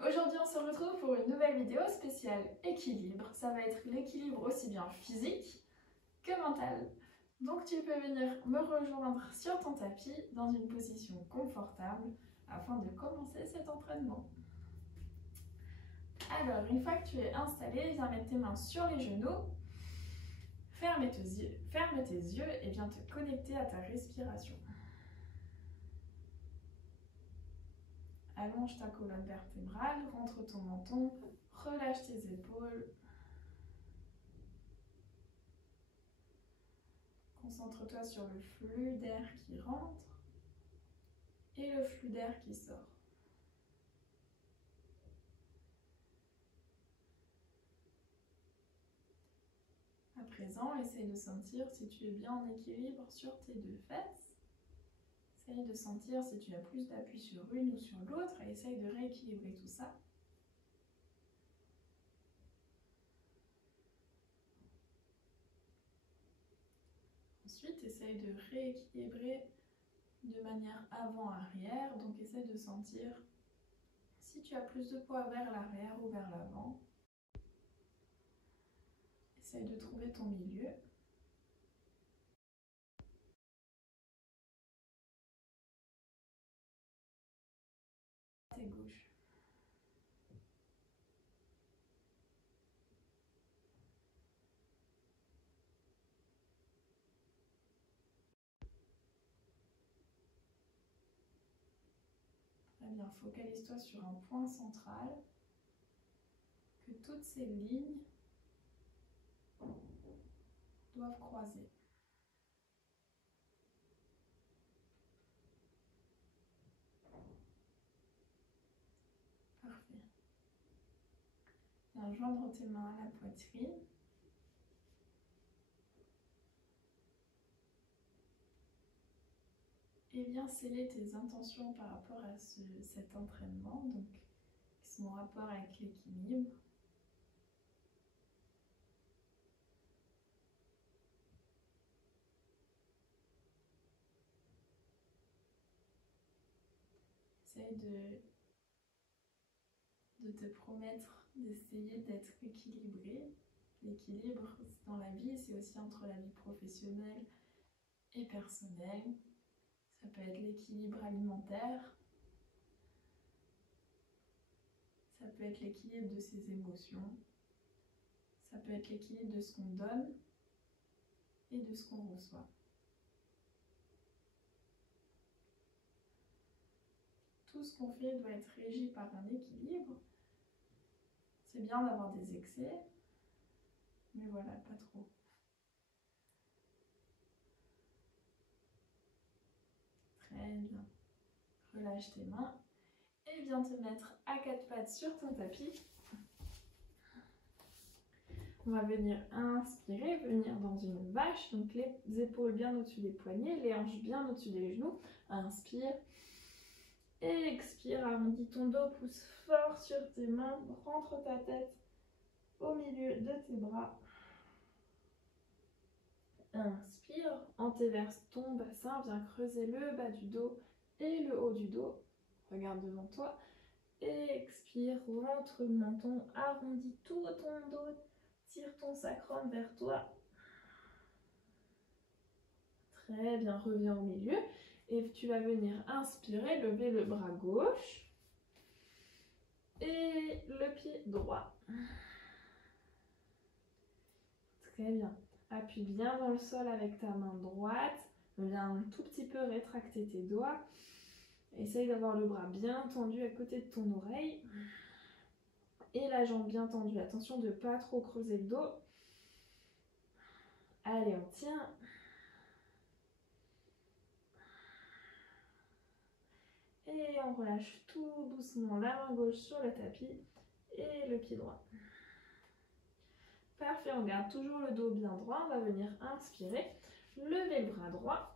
Aujourd'hui on se retrouve pour une nouvelle vidéo spéciale équilibre. Ça va être l'équilibre aussi bien physique que mental. Donc tu peux venir me rejoindre sur ton tapis dans une position confortable afin de commencer cet entraînement. Alors une fois que tu es installé, viens mettre tes mains sur les genoux, ferme tes yeux et viens te connecter à ta respiration. Allonge ta colonne vertébrale, rentre ton menton, relâche tes épaules. Concentre-toi sur le flux d'air qui rentre et le flux d'air qui sort. À présent, essaye de sentir si tu es bien en équilibre sur tes deux fesses. Essaye de sentir si tu as plus d'appui sur une ou sur l'autre et essaye de rééquilibrer tout ça. Ensuite, essaye de rééquilibrer de manière avant-arrière. Donc, essaye de sentir si tu as plus de poids vers l'arrière ou vers l'avant. Essaye de trouver ton milieu. Tes gauches. Très bien, focalise-toi sur un point central, que toutes ces lignes doivent croiser. Parfait. Viens joindre tes mains à la poitrine. Et viens sceller tes intentions par rapport à cet entraînement, donc qui sont en rapport avec l'équilibre. Essaye de te promettre d'essayer d'être équilibré. L'équilibre dans la vie, c'est aussi entre la vie professionnelle et personnelle. Ça peut être l'équilibre alimentaire. Ça peut être l'équilibre de ses émotions. Ça peut être l'équilibre de ce qu'on donne et de ce qu'on reçoit. Tout ce qu'on fait doit être régi par un équilibre. C'est bien d'avoir des excès, mais voilà, pas trop. Très bien. Relâche tes mains et viens te mettre à quatre pattes sur ton tapis. On va venir inspirer, venir dans une vache, donc les épaules bien au-dessus des poignets, les hanches bien au-dessus des genoux. Inspire. Et expire, arrondis ton dos, pousse fort sur tes mains, rentre ta tête au milieu de tes bras. Inspire, antéverse ton bassin, viens creuser le bas du dos et le haut du dos. Regarde devant toi. Et expire, rentre le menton, arrondis tout ton dos, tire ton sacrum vers toi. Très bien, reviens au milieu. Et tu vas venir inspirer, lever le bras gauche et le pied droit. Très bien. Appuie bien dans le sol avec ta main droite. Viens un tout petit peu rétracter tes doigts. Essaye d'avoir le bras bien tendu à côté de ton oreille. Et la jambe bien tendue. Attention de ne pas trop creuser le dos. Allez, on tient. Et on relâche tout doucement la main gauche sur le tapis et le pied droit. Parfait, on garde toujours le dos bien droit. On va venir inspirer, lever le bras droit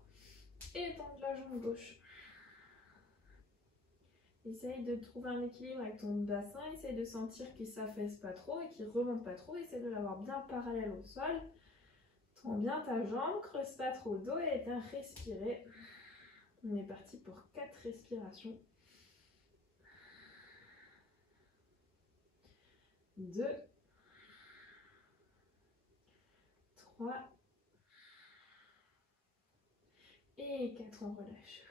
et tendre la jambe gauche. Essaye de trouver un équilibre avec ton bassin. Essaye de sentir qu'il ne s'affaisse pas trop et qu'il ne remonte pas trop. Essaye de l'avoir bien parallèle au sol. Tends bien ta jambe, creuse pas trop le dos et viens respirer. On est parti pour 4 respirations. 2, 3 et 4, on relâche.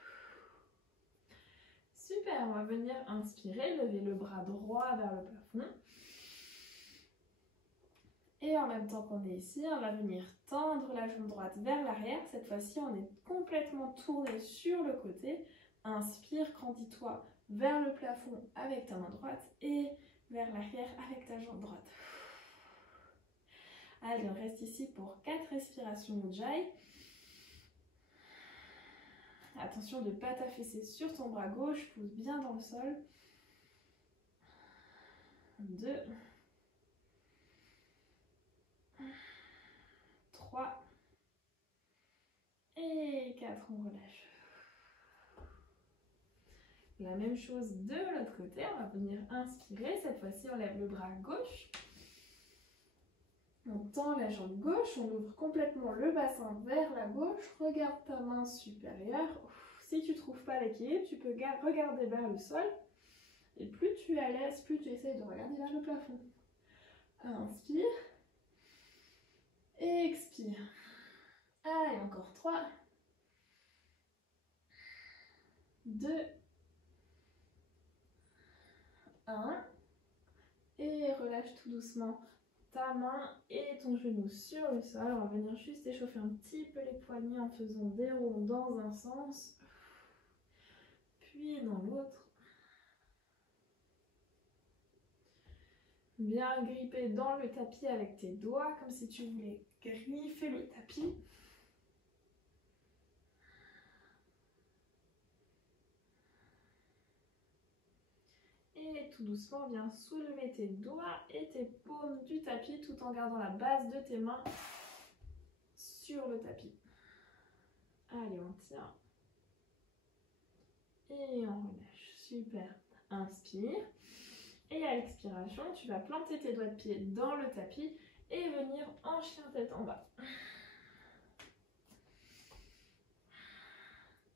Super, on va venir inspirer, lever le bras droit vers le plafond. Et en même temps qu'on est ici, on va venir tendre la jambe droite vers l'arrière. Cette fois-ci, on est complètement tourné sur le côté. Inspire, grandis-toi vers le plafond avec ta main droite et vers l'arrière avec ta jambe droite. Allez, on reste ici pour 4 respirations Ujjayi. Attention de ne pas t'affaisser sur ton bras gauche, pousse bien dans le sol. 2, 3 et 4, on relâche. La même chose de l'autre côté, on va venir inspirer, cette fois-ci on lève le bras gauche. On tend la jambe gauche, on ouvre complètement le bassin vers la gauche, regarde ta main supérieure. Si tu ne trouves pas l'équilibre, tu peux regarder vers le sol. Et plus tu es à l'aise, plus tu essaies de regarder vers le plafond. Inspire. Expire. Allez, encore 3. 2. 1. Et relâche tout doucement ta main et ton genou sur le sol. On va venir juste échauffer un petit peu les poignets en faisant des ronds dans un sens, puis dans l'autre. Bien gripper dans le tapis avec tes doigts, comme si tu voulais griffer le tapis. Et tout doucement, viens soulever tes doigts et tes paumes du tapis tout en gardant la base de tes mains sur le tapis. Allez, on tient. Et on relâche. Super. Inspire. Et à l'expiration, tu vas planter tes doigts de pied dans le tapis et venir en chien tête en bas.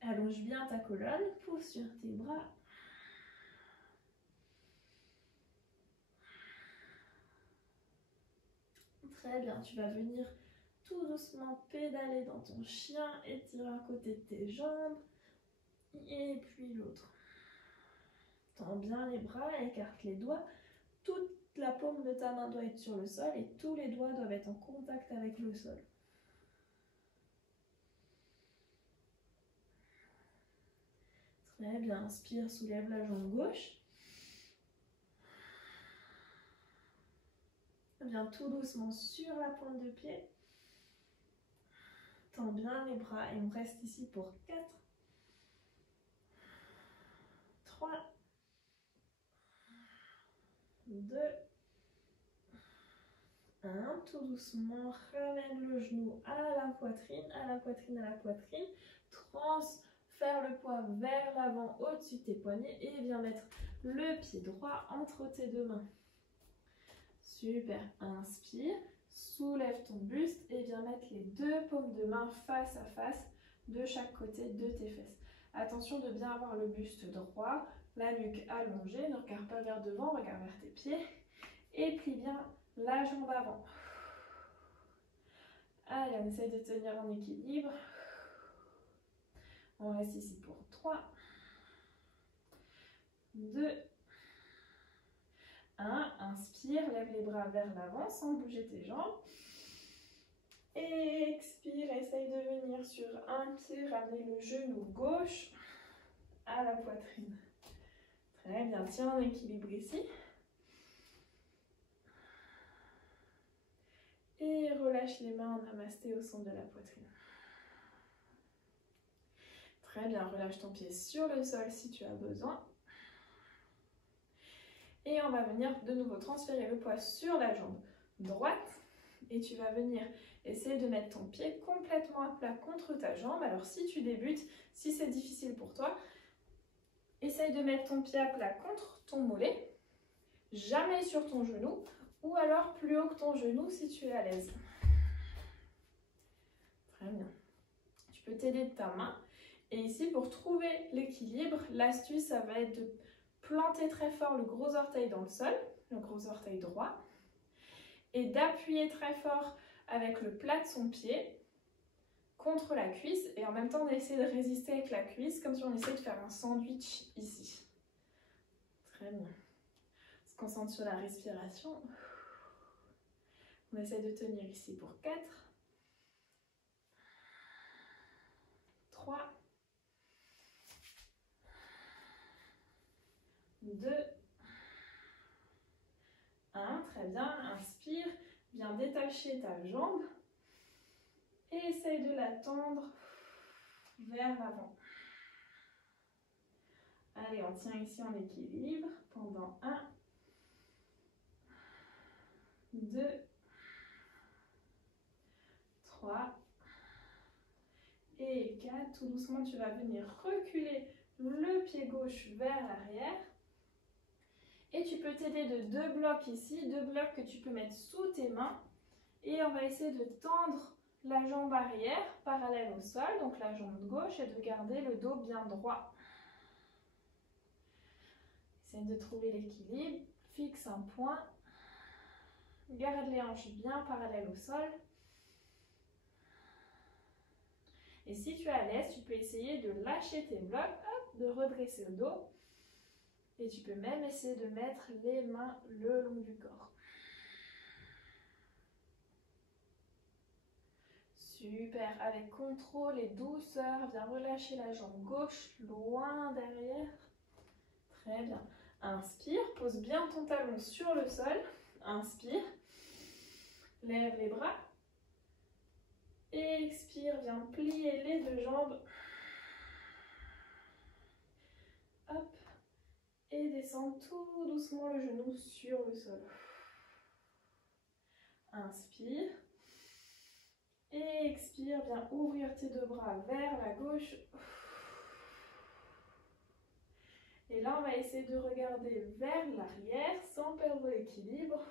Allonge bien ta colonne, pousse sur tes bras. Très bien, tu vas venir tout doucement pédaler dans ton chien, étirer un côté de tes jambes et puis l'autre. Tends bien les bras, écarte les doigts. Toute la paume de ta main doit être sur le sol et tous les doigts doivent être en contact avec le sol. Très bien, inspire, soulève la jambe gauche. Viens tout doucement sur la pointe de pied. Tends bien les bras et on reste ici pour 4, 3, 2, 1. Tout doucement, ramène le genou à la poitrine, à la poitrine, à la poitrine. Transfère le poids vers l'avant au-dessus de tes poignets et viens mettre le pied droit entre tes deux mains. Super, inspire, soulève ton buste et viens mettre les deux paumes de main face à face de chaque côté de tes fesses. Attention de bien avoir le buste droit, la nuque allongée, ne regarde pas vers devant, regarde vers tes pieds et plie bien la jambe avant. Allez, on essaye de tenir en équilibre. On reste ici pour 3, 2, 1. Inspire, lève les bras vers l'avant sans bouger tes jambes. Expire, essaye de venir sur un pied, ramener le genou gauche à la poitrine. Très bien, tiens en équilibre ici. Et relâche les mains en namasté au centre de la poitrine. Très bien, relâche ton pied sur le sol si tu as besoin. Et on va venir de nouveau transférer le poids sur la jambe droite. Et tu vas venir essayer de mettre ton pied complètement à plat contre ta jambe. Alors si tu débutes, si c'est difficile pour toi, essaye de mettre ton pied à plat contre ton mollet, jamais sur ton genou, ou alors plus haut que ton genou si tu es à l'aise. Très bien. Tu peux t'aider de ta main. Et ici, pour trouver l'équilibre, l'astuce, ça va être de planter très fort le gros orteil dans le sol le gros orteil droit, et d'appuyer très fort avec le plat de son pied contre la cuisse, et en même temps d'essayer de résister avec la cuisse, comme si on essayait de faire un sandwich ici. Très bien. On se concentre sur la respiration. On essaie de tenir ici pour 4, 3, 2, 1. Très bien. Inspire. Viens détacher ta jambe. Et essaye de la tendre vers l'avant. Allez, on tient ici en équilibre pendant 1, 2, 3 et 4. Tout doucement, tu vas venir reculer le pied gauche vers l'arrière. Et tu peux t'aider de 2 blocs ici, 2 blocs que tu peux mettre sous tes mains. Et on va essayer de tendre la jambe arrière parallèle au sol, donc la jambe gauche, et de garder le dos bien droit. Essaye de trouver l'équilibre, fixe un point, garde les hanches bien parallèles au sol. Et si tu es à l'aise, tu peux essayer de lâcher tes blocs, hop, de redresser le dos. Et tu peux même essayer de mettre les mains le long du corps. Super, avec contrôle et douceur, viens relâcher la jambe gauche loin derrière. Très bien. Inspire, pose bien ton talon sur le sol. Inspire, lève les bras. Expire, viens plier les 2 jambes. Hop. Et descends tout doucement le genou sur le sol. Inspire. Et expire, viens ouvrir tes 2 bras vers la gauche. Et là, on va essayer de regarder vers l'arrière sans perdre l'équilibre.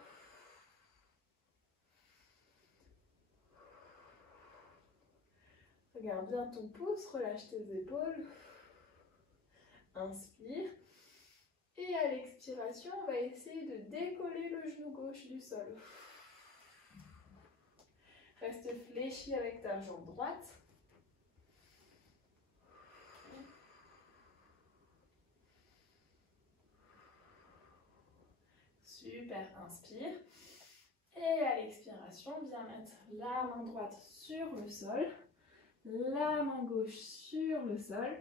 Regarde bien ton pouce, relâche tes épaules. Inspire. Et à l'expiration, on va essayer de décoller le genou gauche du sol. Reste fléchi avec ta jambe droite. Super, inspire. Et à l'expiration, viens mettre la main droite sur le sol, la main gauche sur le sol.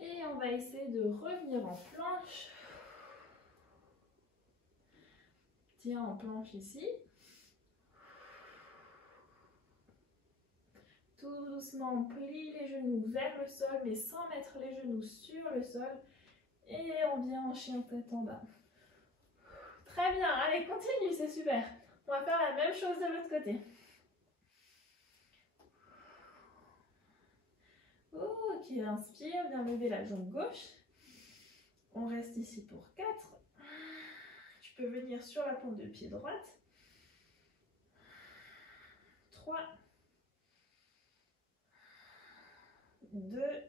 Et on va essayer de revenir en planche. Tiens en planche ici. Tout doucement, on plie les genoux vers le sol, mais sans mettre les genoux sur le sol. Et on vient en chien tête en bas. Très bien, allez, continue, c'est super. On va faire la même chose de l'autre côté. Ok, inspire, viens lever la jambe gauche. On reste ici pour 4. Tu peux venir sur la pointe de pied droite. 3, 2,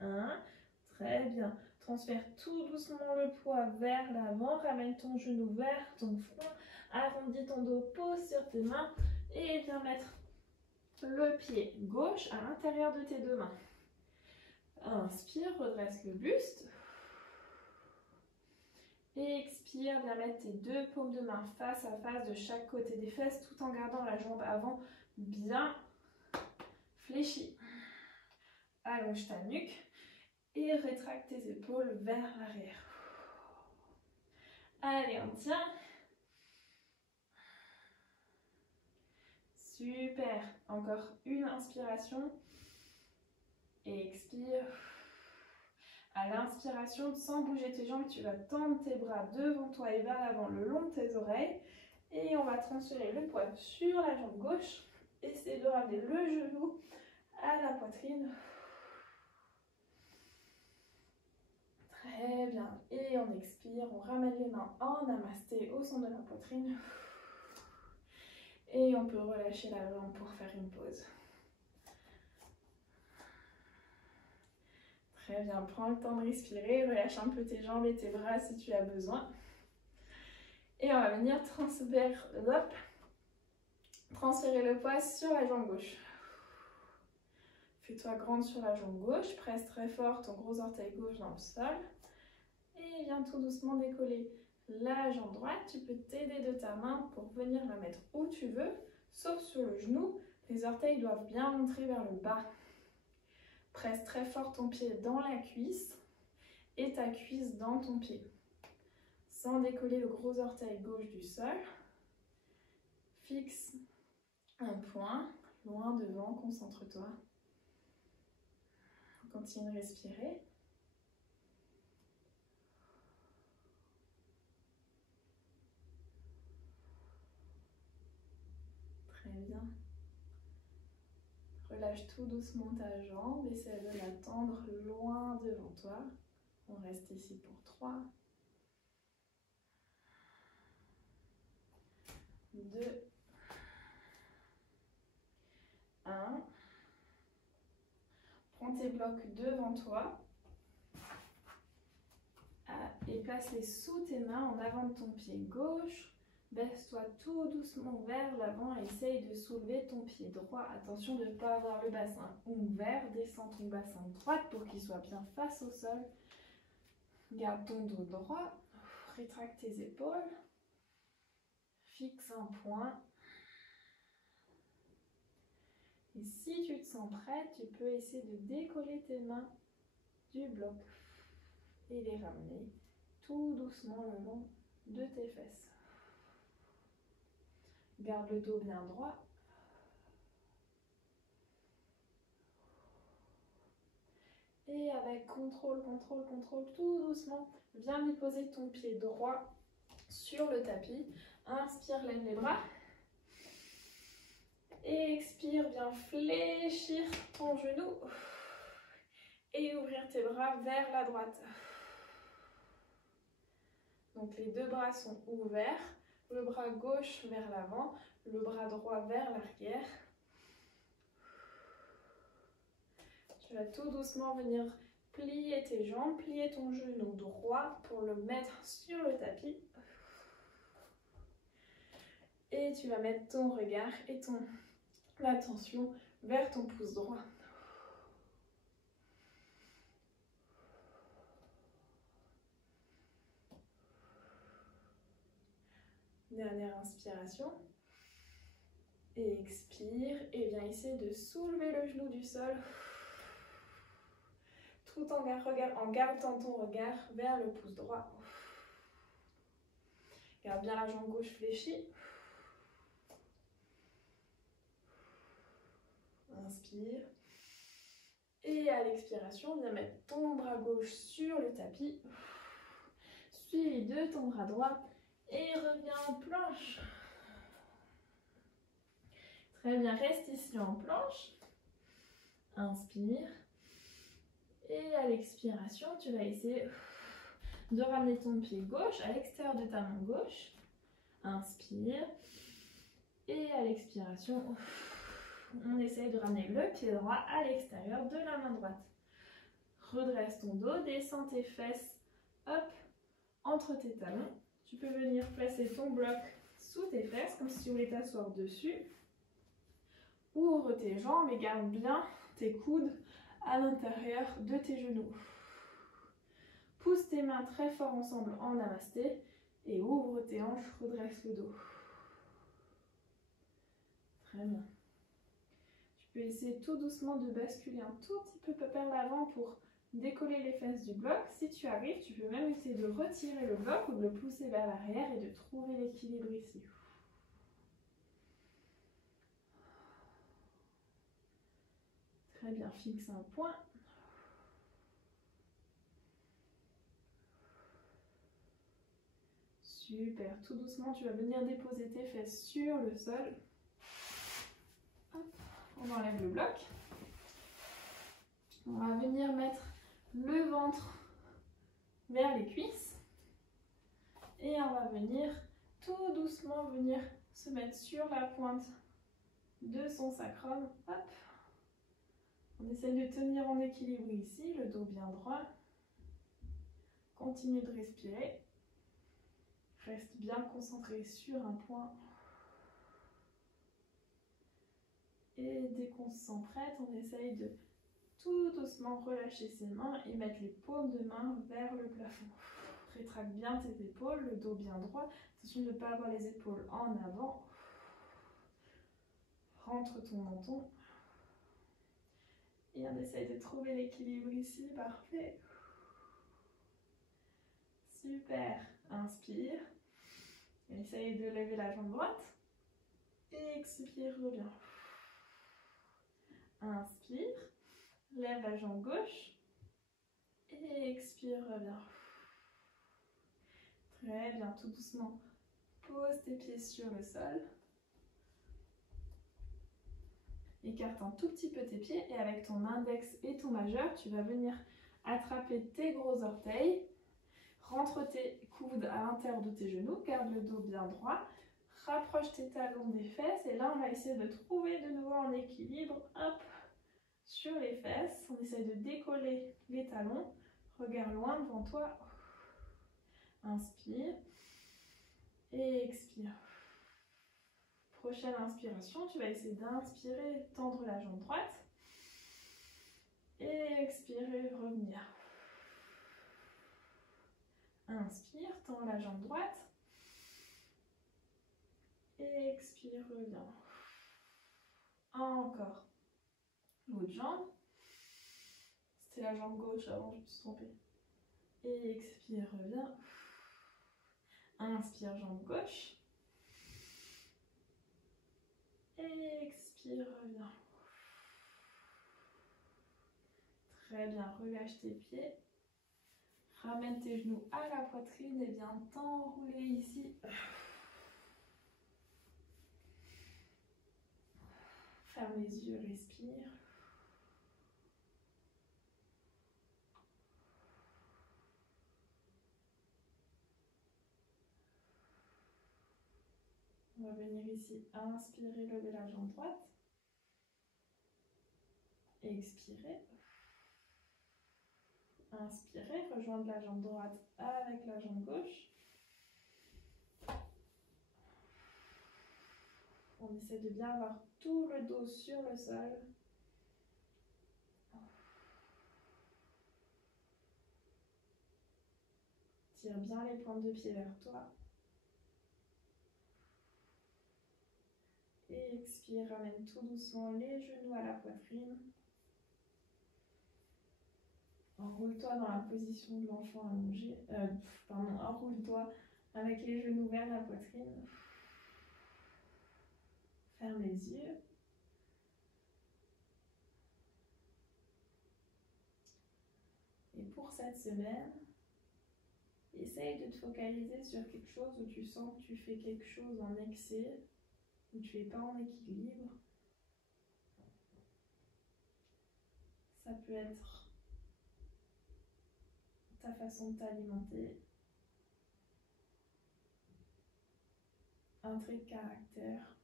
1. Très bien. Transfère tout doucement le poids vers l'avant. Ramène ton genou vers ton front. Arrondis ton dos, pose sur tes mains. Et viens mettre le pied gauche à l'intérieur de tes 2 mains. Inspire, redresse le buste. Et expire, viens mettre tes 2 paumes de main face à face de chaque côté des fesses tout en gardant la jambe avant bien fléchie. Allonge ta nuque et rétracte tes épaules vers l'arrière. Allez, on tient. Super. Encore une inspiration. Et expire. À l'inspiration, sans bouger tes jambes, tu vas tendre tes bras devant toi et vers l'avant le long de tes oreilles. Et on va transférer le poids sur la jambe gauche. Essaye de ramener le genou à la poitrine. Très bien. Et on expire, on ramène les mains en namasté au son de la poitrine. Et on peut relâcher la jambe pour faire une pause. Très bien, prends le temps de respirer, relâche un peu tes jambes et tes bras si tu as besoin. Et on va venir transférer le poids sur la jambe gauche. Fais-toi grande sur la jambe gauche, presse très fort ton gros orteil gauche dans le sol. Et viens tout doucement décoller la jambe droite. Tu peux t'aider de ta main pour venir la mettre où tu veux, sauf sur le genou. Les orteils doivent bien montrer vers le bas. Presse très fort ton pied dans la cuisse et ta cuisse dans ton pied. Sans décoller le gros orteil gauche du sol. Fixe un point, loin devant, concentre-toi. Continue de respirer. Très bien. Relâche tout doucement ta jambe, essaie de la tendre loin devant toi. On reste ici pour 3, 2, 1. Prends tes blocs devant toi et place-les sous tes mains en avant de ton pied gauche. Baisse-toi tout doucement vers l'avant et essaye de soulever ton pied droit. Attention de ne pas avoir le bassin ouvert. Descends ton bassin de droite pour qu'il soit bien face au sol. Garde ton dos droit. Rétracte tes épaules. Fixe un point. Et si tu te sens prête, tu peux essayer de décoller tes mains du bloc et les ramener tout doucement le long de tes fesses. Garde le dos bien droit. Et avec contrôle, tout doucement, viens déposer ton pied droit sur le tapis. Inspire, lève les bras. Et expire, viens fléchir ton genou. Et ouvrir tes bras vers la droite. Donc les deux bras sont ouverts. Le bras gauche vers l'avant, le bras droit vers l'arrière. Tu vas tout doucement venir plier tes jambes, plier ton genou droit pour le mettre sur le tapis. Et tu vas mettre ton regard et ton attention vers ton pouce droit. Dernière inspiration. Et expire. Et viens essayer de soulever le genou du sol. Tout en gardant ton regard vers le pouce droit. Garde bien la jambe gauche fléchie. Inspire. Et à l'expiration, viens mettre ton bras gauche sur le tapis. Suivi de ton bras droit. Et reviens en planche. Très bien, reste ici en planche. Inspire. Et à l'expiration, tu vas essayer de ramener ton pied gauche à l'extérieur de ta main gauche. Inspire. Et à l'expiration, on essaye de ramener le pied droit à l'extérieur de la main droite. Redresse ton dos, descends tes fesses, hop, entre tes talons. Tu peux venir placer ton bloc sous tes fesses, comme si tu voulais t'asseoir dessus. Ouvre tes jambes et garde bien tes coudes à l'intérieur de tes genoux. Pousse tes mains très fort ensemble en namasté et ouvre tes hanches, redresse le dos. Très bien. Tu peux essayer tout doucement de basculer un tout petit peu vers l'avant pour décoller les fesses du bloc. Si tu arrives, tu peux même essayer de retirer le bloc ou de le pousser vers l'arrière et de trouver l'équilibre ici. Très bien, fixe un point. Super, tout doucement, tu vas venir déposer tes fesses sur le sol. Hop, on enlève le bloc. On va venir mettre le ventre vers les cuisses. Et on va venir tout doucement se mettre sur la pointe de son sacrum. Hop. On essaye de tenir en équilibre ici, le dos bien droit. Continue de respirer. Reste bien concentré sur un point. Et dès qu'on se sent prête, on essaye de tout doucement relâcher ses mains et mettre les paumes de main vers le plafond. Rétracte bien tes épaules, le dos bien droit. Attention de ne pas avoir les épaules en avant. Rentre ton menton. Et on essaye de trouver l'équilibre ici, parfait. Super, inspire. Essaye de lever la jambe droite. Expire, reviens. Inspire, lève la jambe gauche. Expire, reviens. Très bien, tout doucement. Pose tes pieds sur le sol. Écarte un tout petit peu tes pieds et avec ton index et ton majeur, tu vas venir attraper tes gros orteils. Rentre tes coudes à l'intérieur de tes genoux, garde le dos bien droit. Rapproche tes talons des fesses et là, on va essayer de trouver de nouveau en équilibre. Hop, sur les fesses. On essaye de décoller les talons. Regarde loin devant toi. Inspire et expire. Prochaine inspiration, tu vas essayer d'inspirer, tendre la jambe droite. Et expirer, revenir. Inspire, tends la jambe droite. Et expire, reviens. Encore. L'autre jambe. C'était la jambe gauche avant, je me suis trompée. Et expire, reviens. Inspire, jambe gauche. Et expire, reviens. Très bien, relâche tes pieds. Ramène tes genoux à la poitrine et viens t'enrouler ici. Ferme les yeux, respire. On va venir ici, inspirer, lever la jambe droite. Expirer. Inspirez, rejoindre la jambe droite avec la jambe gauche. On essaie de bien avoir tout le dos sur le sol. Tire bien les pointes de pied vers toi. Et expire, ramène tout doucement les genoux à la poitrine. Enroule-toi dans la position de l'enfant allongé. Enroule-toi avec les genoux vers la poitrine. Ferme les yeux. Et pour cette semaine, essaye de te focaliser sur quelque chose où tu sens que tu fais quelque chose en excès, où tu n'es pas en équilibre. Ça peut être ta façon de t'alimenter, un trait de caractère,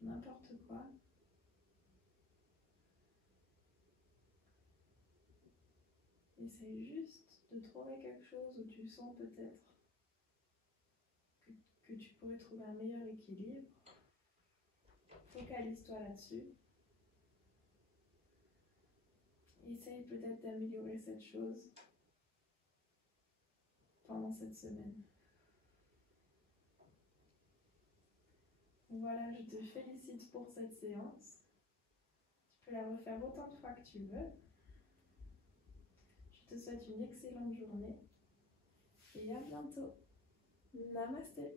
n'importe quoi. Essaye juste de trouver quelque chose où tu sens peut-être que tu pourrais trouver un meilleur équilibre. Focalise-toi là-dessus. Essaye peut-être d'améliorer cette chose pendant cette semaine. Voilà, je te félicite pour cette séance. Tu peux la refaire autant de fois que tu veux. Je te souhaite une excellente journée et à bientôt. Namasté.